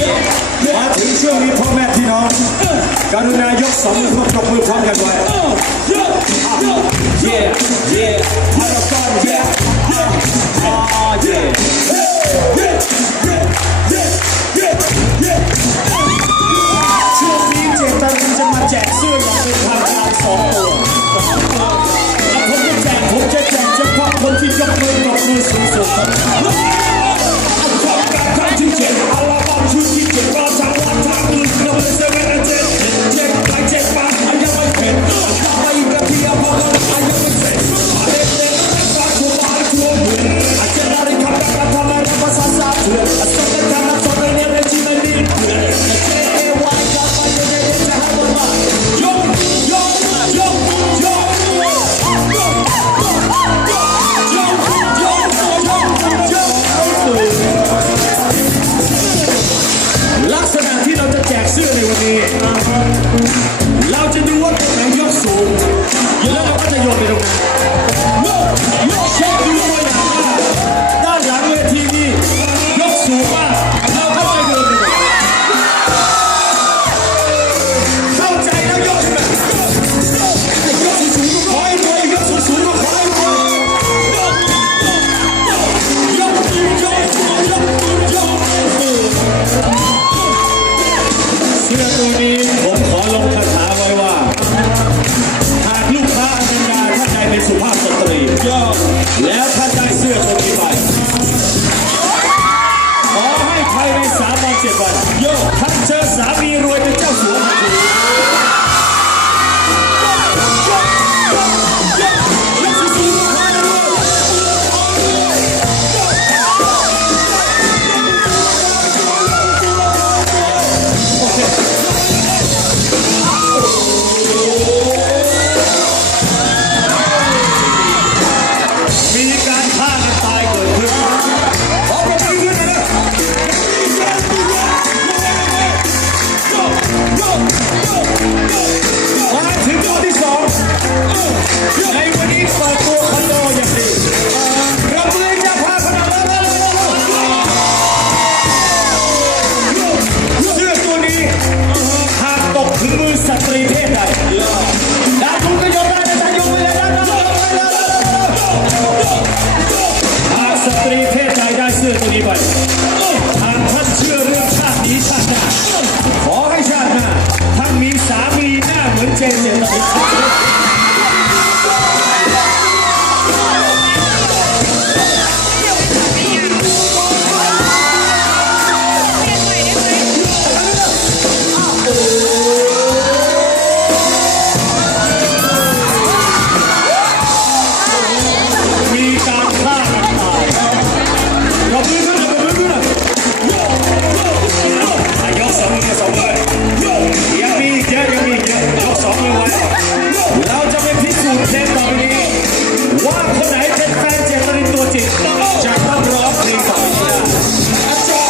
มาถึงช่วงนี้พ่อแม่พี่น้องกรุณายกสองมือพร้อมพร้อมกันไว้พารากอนช่วงนี้เจตนาจะมาแจกเสื้ออย่างเป็นทางการ2 ตัวผมจะแจกเฉพาะคนที่ยกมือกับมือสูงสุดการที่เจ็ดอัลบั้มชุดที่เจ็ดก็ทั้งวันทั้งคืนเราเลยเซเว่นเจ็ดไปเจ็ดมายังไม่เห็นทำไมกับพี่อาบอกว่ายังไม่เสร็จเด็กเด็กรักทั่วบ้านทั่วเมืองอาจจะได้คำดังทำไมเราภาษาซาเถื่อนส่งกันทำมาส่งกันเนี่ยที่ไม่มีเพื่อนเจ๊วายกับไปเด็กจะให้มันมายกลักษณะที่เราจะแจกเสื้อในวันนี้เราจะดูว่าตัวไหนยกสูงแล้วเราก็จะโยนไปตรงนั้นเช็คดูตัวอย่างว่าด้านหลังเวทีนี้ยกสูงมากเราก็จะโยนไปตรงนั้นเข้าใจแล้วยกขึ้นมายกสูงๆก็ขอให้รวยยกสูงๆก็ขอให้รวยยกเสื้อตัวนี้ผมขอลงคาถาไว้ว่าหากลูกค้าอเมริกาท่านใดเป็นสุภาพสตรีแล้วท่านได้เสื้อตัวนี้ไปขอให้ภายใน3 วัน 7 วันท่านเจอสามีรวยเป็นเจ้าสัวในวันนี้เปิดตัวคอนโดอย่างดีเราเพื่อจะพาพนักงานเสื้อตัวนี้หากตกถึงมือสตรี